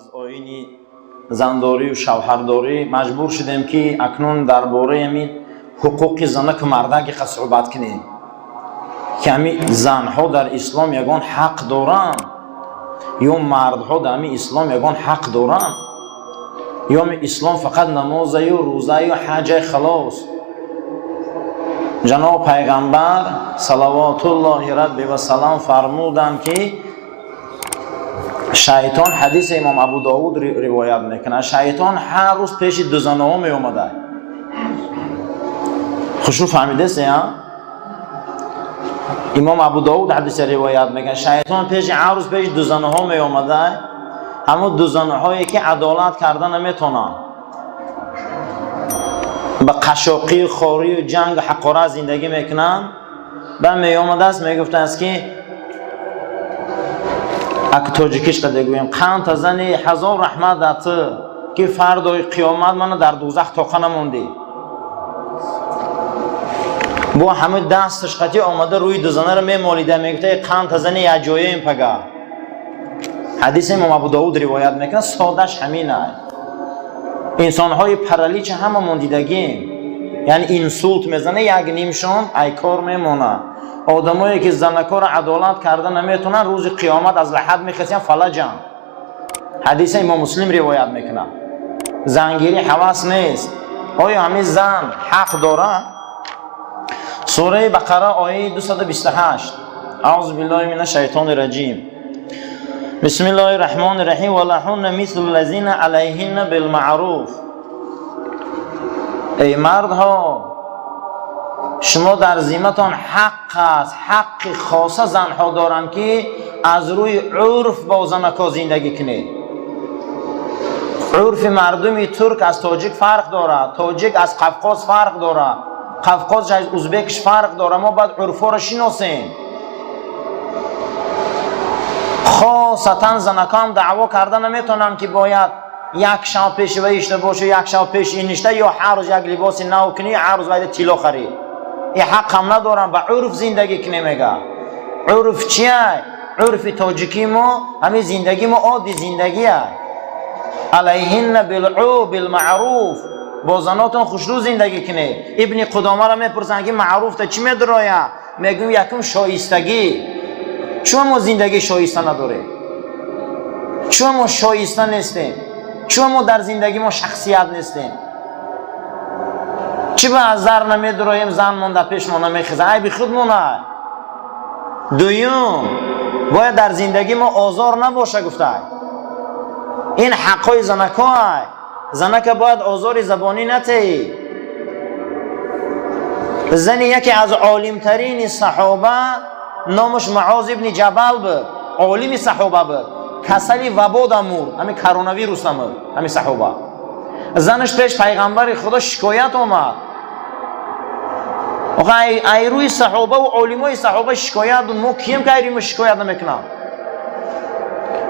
аз оини зандорию шавҳардорӣ маҷбур шудем ки акнун дар бораи ҳамин ҳуқуқи занаку мардаги хас суҳбат кунем ки ҳамин занҳо дар ислом ягон ҳақ доранд ё мардҳо дар ҳамин ислом ягон ҳақ доранд ё ислом фақат намозаю рӯзаю ҳаҷай халос. ҷаноб пайғамбар салавотуллоҳи рабби ва салам фармуданд ки шайтон, ҳадиси имом Абу Довуд ривоят мекунад, шайтон ҳар рӯз пеши ду занаҳо меомада. хушрӯ фаҳмидест? имом Абу Довуд ҳадисе ривоят мекунад, шайтон ҳар рӯз пеши ду занаҳо меомада, ҳамун ду занаҳое ки адолат карда наметонанд, ба қашоқию хорию ҷангу ҳақорат зиндагӣ мекунанд. ба меомадааст, мегуфтааст ки ако тоҷикиш қадегӯем қанта зани ҳазор раҳмат дати ки фардои қиёмат мана дар дӯзах тоқа намондӣ. бо ҳамаи дасташ қатӣ омада рӯи дузанаро мемолида, мегуфта қанта зани аҷоим пага. ҳадиси имом Абу Довуд ривоят мекунад, содаш ҳамина. инсонҳои паралича ҳамамон дидагим, яъни инсулт мезана, як нимшон айкор мемона. одамое ки занакоро адолат карда наметонанд, рӯзи қиёмат аз лаҳад мехезанд, фалаҷанд. ҳадиси имом Муслим ривоят мекунад. зангирӣ ҳавас нест. оё ҳамин зан ҳақ дорад? сураи Бақара ояи 228. аъузу биллоҳи мина шайтони раҷим. бисмиллоҳи раҳмони раҳим. ва лаҳунна мислу лазина алайҳинна билмаъруф. эй мардҳо, шумо дар зимматон ҳақ аст, ҳаққи хоса занҳо доранд ки аз рӯи урф бо занако зиндагӣ кунед. урфи мардуми турк аз тоҷик фарқ дорад, тоҷик аз қавқоз фарқ дорад, қавқоз аз узбекиш фарқ дорад. мо бояд урфҳоро шиносем. хосатан занако ҳам даъво карда наметонанд ки бояд як шав пеши ва ишта бошу, як шав пеши ин ишта, ё ҳар рӯз як либоси нав кунӣ, ҳар рӯз байда тилло харид. ин ҳақ ҳам надоранд, ба урф зиндагӣ кунем. мега урф чияй? урфи тоҷикӣ мо ҳамин зиндагӣ мо одди зиндагия. алайҳинна билмаъруф, бо занотон хушрӯ зиндагӣ кунед. ибни қудомаро мепурсанд ки маъруфта чӣ медурояд? мегӯм якум шоистагӣ. чума мо зиндагӣ шоиста надорем? чума мо шоиста нестем? чума мо дар зиндагӣ мо шахсият нестем? чӣ ба азар намедуроем? зан монда пешмо намехезад, айби худ монад. дуюм, бояд дар зиндагӣ мо озор набоша. гуфтад ин ҳаққои занакоай. занака бояд озори забонӣ натеҳӣ. зани яке аз олимтарини саҳоба, номаш Маъоз ибни Ҷабал буд, олими саҳоба буд. касали вабода мурд, ҳамин коронавирус намурд ҳамин саҳоба. занаш пеш пайғамбари худо шикоят омад. ай рӯи саҳоба ва олимои саҳоба шикоят буд, мо кием ки айримо шикоят намекунам?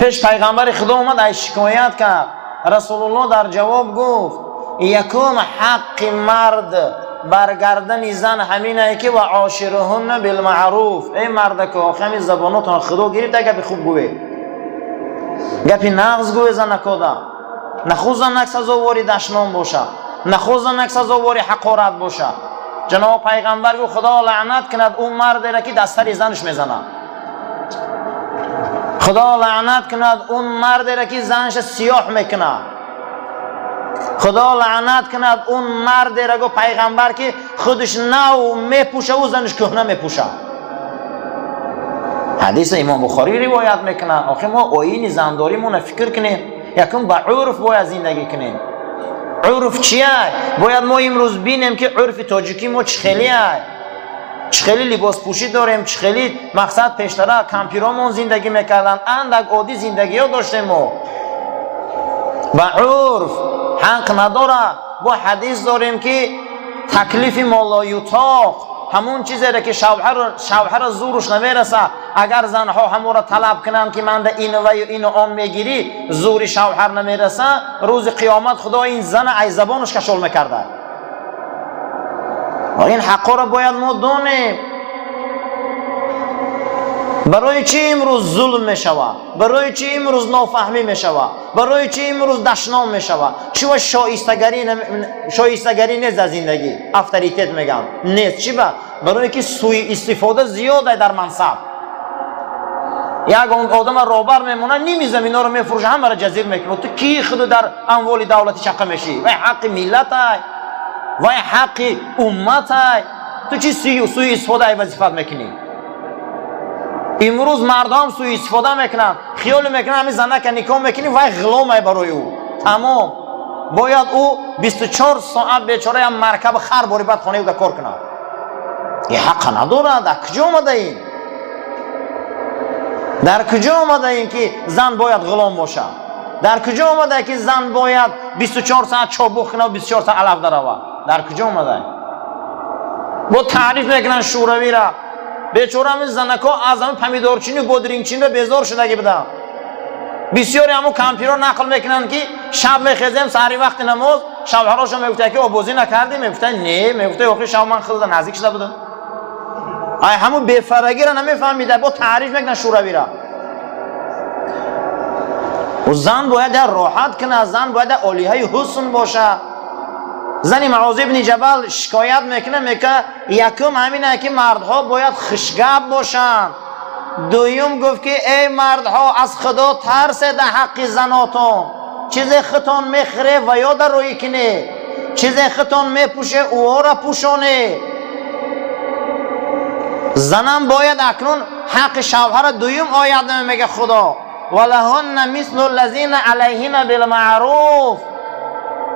пеш пайғамбари худо омад, ай шикоят кард. расулуллоҳ дар ҷавоб гуфт, якум ҳаққи мард бар гардани зан ҳаминае ки ва ошируҳунна билмаъруф. эй мардако, охами забонотон худо гирифта, гапи хуб гӯе, гапи нағз гӯе. занакода нахӯ занак сазовори дашном боша, нахӯ занак сазовори ҳақорат боша. ҷаноб пайғамбар гӯ худо лаънат кунад он мардеро ки дастари занаш мезанад. худо лаънат кунад он мардеро ки занаша сиёҳ мекунад. худо лаънат кунад он мардеро гӯ пайғамбар ки худаш нав мепӯша, ӯ занаш кӯҳна мепӯша. ҳадиса имом Бухорӣ ривоят мекунад. охир мо оини зандоримона фикр кунем. якум ба урф бояд зиндагӣ кунем. урф чияй? бояд мо имрӯз бинем ки урфи тоҷикӣ мо чӣ хелияй, чӣ хели либоспӯшӣ дорем, чӣ хели мақсад пештара кампиромон зиндагӣ мекарданд, андак оддӣ зиндагиҳо доштем мо. ба урф ҳақ надорад. бо ҳадис дорем ки таклифи молоютоқ, ҳамун чизере ки шавҳара зӯруш намерасад, агар занҳо ҳамонро талаб кунанд ки манда ину ваю ину он мегирӣ, зӯри шавҳар намерасад, рӯзи қиёмат худо ин зана ай забонаш кашол мекардад. ин ҳаққоро бояд мо донем. برای چی امروز ظلم میشود؟ برای چی امروز نافهمی میشود؟ برای چی امروز دشنام میشود؟ چی و شایستگی نیست در زندگی؟ افریتیت میگم نیست. چی با؟ برای که سوء استفاده زیاده در منصب. یک آدم روبر میمونه نمیزم اینا رو میفروشه، همه را جزیر میکنه. تو کی خود در اموال دولتی چقه میشی؟ وای حق ملت های، وای حق امت های، تو چی سوء استفاده وظیفت میکنی؟ امروز مردم سوء استفاده میکنن، خیال میکنن همین زنک نکاح میکنی وای غلامه برای او. تمام باید او 24 ساعت بیچاره هم مرکب خر باری بعد خانه او در کار کنه. این حق نداره. در کجا آمده این؟ در کجا آمده این که زن باید غلام باشه؟ در کجا آمده که زن باید 24 ساعت چابک کنه و 24 ساعت علف درآوه؟ در کجا آمده؟ با تعریف میکنن شوروی را. بیچاره همین زنکا از همین پمیدارچینی و بادرینگچینی را بیزار شدگی بدن. بسیاری همون کمپیرها نقل میکنن که شب میخیزیم سحری وقت نماز، شوهراشو میگفته که آبازی نکردی؟ میگفته نه. میگفته آخه شب من خود نزدیک شده بودم. ای همون بی‌فرگی را نمیفهمیده. با تعریف میکنن شوروی را. و زن باید راحت کنه، زن باید عالیه حسن باشه. زن معاذ ابن جبل شکایت میکنه، میگه یکم همینه که مردها باید خوشگپ باشن. دویم گفت که ای مردها از خدا ترسید در حق زناتون. چیز خودتون میخره و یاد روی کنه، چیز خودتون میپوشه اوها را پوشونه. زنم باید اکنون حق شوهر. دویم آیت میگه خدا ولهن مثل الذین علیهن بالمعروف.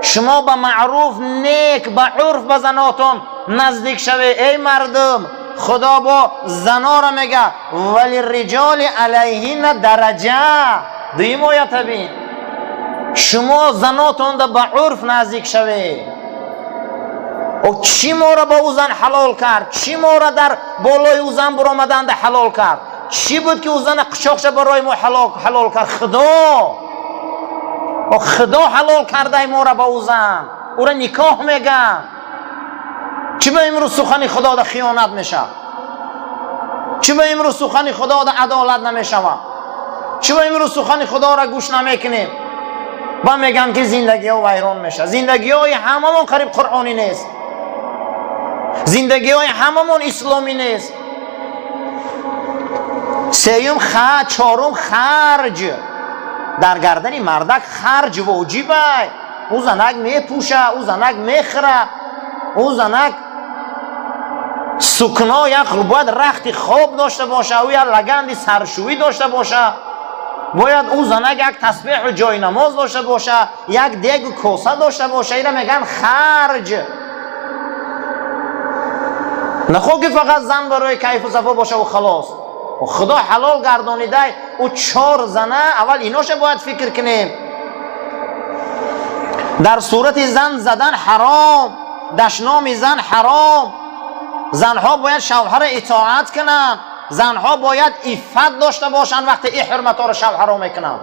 شما به معروف نیک به عرف به زناتون نزدیک شوه. ای مردم خدا با زنا را میگه ولی رجال علیهن درجه. دویم آیت بین شما زناتون به عرف نزدیک شوه. و چی ما را با او زن حلال کرد؟ چی ما را در بالای او زن برآمدند حلال کرد؟ چی بود که او زن قشاقش برای ما حلال کرد؟ خدا. و خدا حلال کرده ما را با او زن، او را نکاح میگن. چی به امروز سخن خدا در خیانت میشه؟ چی به امروز سخن خدا در عدالت نمیشه؟ چی به امروز سخن خدا را گوش نمیکنیم؟ با میگن که زندگی ها ویران میشه. زندگی های هممون قریب قرآنی نیست. زندگی های هممون اسلامی نیست. سیوم چهارم خرج. در گردن مردک خرج واجبه. او زنک میپوشه، او زنک میخره، او زنک سکنا یک باید رخت خواب داشته باشه، او یک لگند سرشویی داشته باشه، باید او زنک یک تسبیح و جای نماز داشته باشه، یک دیگ و کوسه داشته باشه. اینا میگن خرج. نخواه که فقط زن برای کیف و صفا باشه و خلاص. و خدا حلال گردانیده او 4 زنه. اول ایناش باید فکر کنیم. در صورت زن زدن حرام، دشنام زن حرام. زنها باید شوهر اطاعت کنن، زنها باید عفت داشته باشن وقتی این حرمت ها رو شوهر میکنن.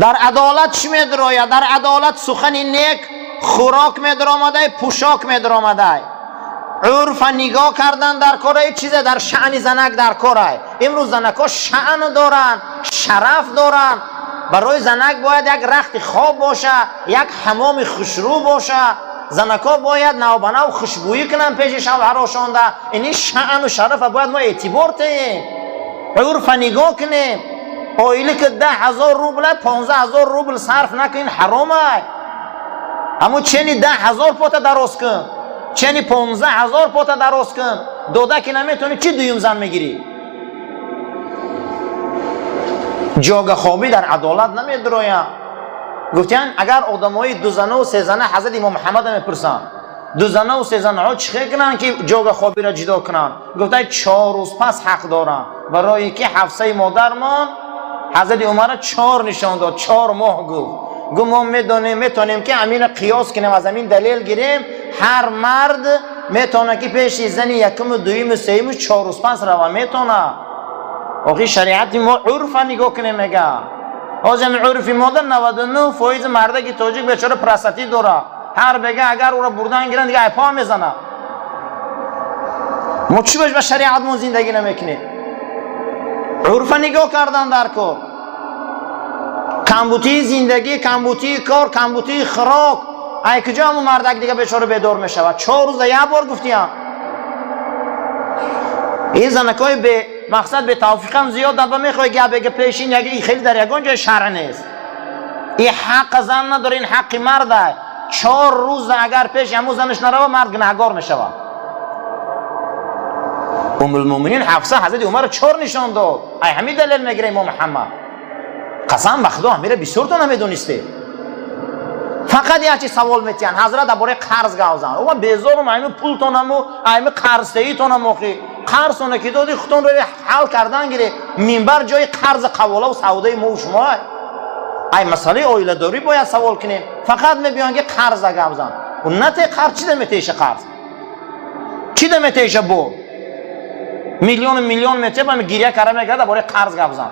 در عدالت چی میدراید؟ در عدالت سخن نیک خوراک میدرآمده، پوشاک میدرآمده. عرف نگاه کردن در کاره چیز در شأن زنک در کاره. امروز زنک ها شأن دارن، شرف دارن. برای زنک باید یک رخت خواب باشه، یک حمام خوشرو باشه. زنک ها باید نوبنه و خوشبویی کنن پیش شوهراشون. اینی شأن و شرف باید ما اعتبار تیم. عرف نگاه کنیم. آیلی که 10,000 روبل 15,000 روبل صرف نکنین حرامه. اما چنی 10,000 پاتا درست کن، چنی 15,000 پاتا درست کن. دوده که نمیتونی چی دویم زن میگیری؟ جاگه خوابی در عدالت نمیدرایم. گفتن اگر آدمای 2 زنه و 3 زنه حضرت امام محمد میپرسن 2 زنه و 3 زنه ها چی کنن که جاگه خوابی را جدا کنن؟ گفتن 4 روز پس حق دارن. برای که حفصه مادرمان حضرت عمر 4 نشان داد، 4 ماه گفت ما میتونیم که امین قیاس کنیم، از امین دلیل گیریم. هر مرد میتونه که پیش زنی یکم و دویم و سیم و 4 روز پس روا میتونه. آخی شریعت ما عرف نگاه کنیم. میگه از همین عرف مادر 99 فایز مرده که تاجیک بیچاره پرستتی داره. هر بگه اگر او را بردن گیرن دیگه پا میزنه. ما چی باش به شریعتمون زندگی نمیکنیم؟ عرف نگاه کردن در کار، کمبودی زندگی، کمبودی کار، کمبودی خوراک. ای کجا همون مردک دیگه بیچاره بیدار میشود؟ 4 روز یک بار گفتیم این زنکای به مقصد به توفیقم زیاد در میخوای گه بگه پیشین یکی خیلی در یگان جای شرع نیست. این حق زن نداره، این حق مرده. 4 روز اگر پیش همون زنش نروه مرد گناهگار میشود. ام المؤمنین حفصه حضرت عمر 4 نشان داد. ای همین دلیل میگیره امام محمد. قسم به خدا همیره بسیار تو نمیدونسته. فقط یه چی سوال میتین حضرت درباره قرض گاوزن. او بیزارم همین پول تونمو، همین قرضی تونمو خی. قرض اون که دادی خودتون رو حل کردن گیره. منبر جای قرض قواله و سودای ما و شما. ای مسئله اویله داری باید سوال کنیم. فقط میبیان که قرض گاوزن. و نته قرض چی دمیتیشه قرض؟ چی دمیتیشه بو؟ میلیون میته با گیریه کاره میگه درباره قرض گاوزن.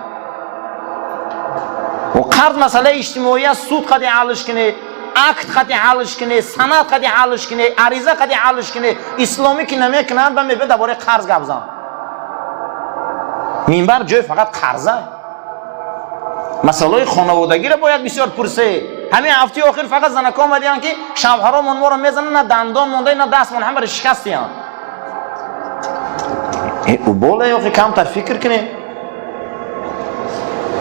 و قرض مسئله اجتماعی است. سود قدی حلش کنه، عقد قدی حلش کنه، سند قدی حلش کنه، عریضه قدی حلش کنه. اسلامی که نمیکنن با میگه درباره قرض گاوزن. منبر جای فقط قرضه. مسئله خانوادگی را باید بسیار پرسه. همین هفته آخر فقط زنکا اومدن که شوهرامون ما رو میزنن، نه دندان مونده نه دستمون همه شکستیان. او بالا یا کمتر فکر کنیم.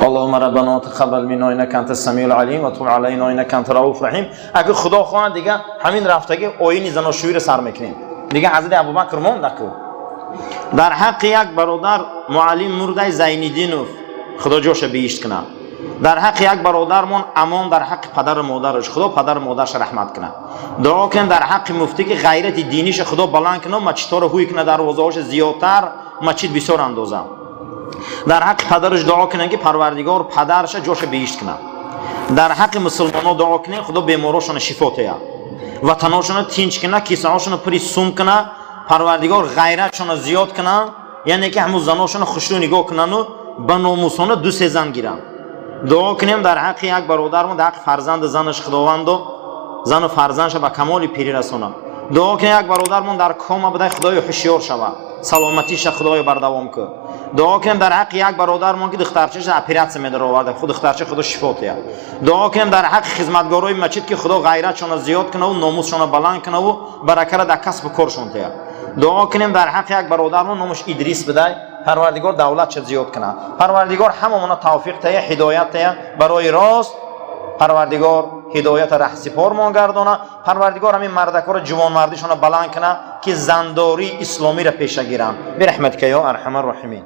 اللهم ربنا تقبل منا انك انت السميع العليم وتب علينا انك انت الرؤوف الرحيم. اگه خدا خواهد دیگه همین رفتگی آیین زناشویی رو سر میکنیم. دیگه حضرت ابوبکر مونده که در حق یک برادر معلم مرده زینالدینوف خدا جوش بهشت کنه. در حق یک برادرمون امان در حق پدر و مادرش خدا پدر و مادرش رحمت کنه. دعا کن در حق مفتی که غیرت دینیش خدا بلند کنه، مسجد رو هوی کنه، دروازه‌هاش زیادتر مسجد بسیار اندازه. در حق پدرش دعا کنه که پروردگار پدرش جوش بهشت کنه. در حق مسلمان‌ها دعا کنه خدا بیماراشون شفا بده. وطناشون تینچ کنه، کیسه‌هاشون پری سوم کنه، پروردگار غیرتشون زیاد کنه. یعنی که همون زناشون خوشو نگاه کنن و به ناموسانه 2-3 زن گیرن. دعا کنیم در حق یک برادرمون در حق فرزند زنش خداوند و زن و فرزندش به کمال پیری رسونه. دعا کنیم یک برادرمون در کام بده خدای هوشیار شود، سلامتیش خدای بردوام کنه. دعا کنیم در حق یک برادرمون که دخترچه‌اش اپراتسیون می‌داره آورده خود دخترچه خدا شفا بده. دعا کنیم در حق خدمتگارای مسجد که خدا غیرتشون زیاد کنه و ناموسشون بلند کنه و برکت در کسب کارشون بده. دعا کنیم در حق یک برادرمون نامش ادریس بده، پروردگار دولت زیاد کنه. پروردگار هممون توفیق ته، هدایت ته برای راست. پروردگار هدایت رهسپار ما گردانه. پروردگار همین مردکا رو جوان مردیشون بلند کنه که زنداری اسلامی را پیش گیرن. برحمتک یا ارحم الراحمین.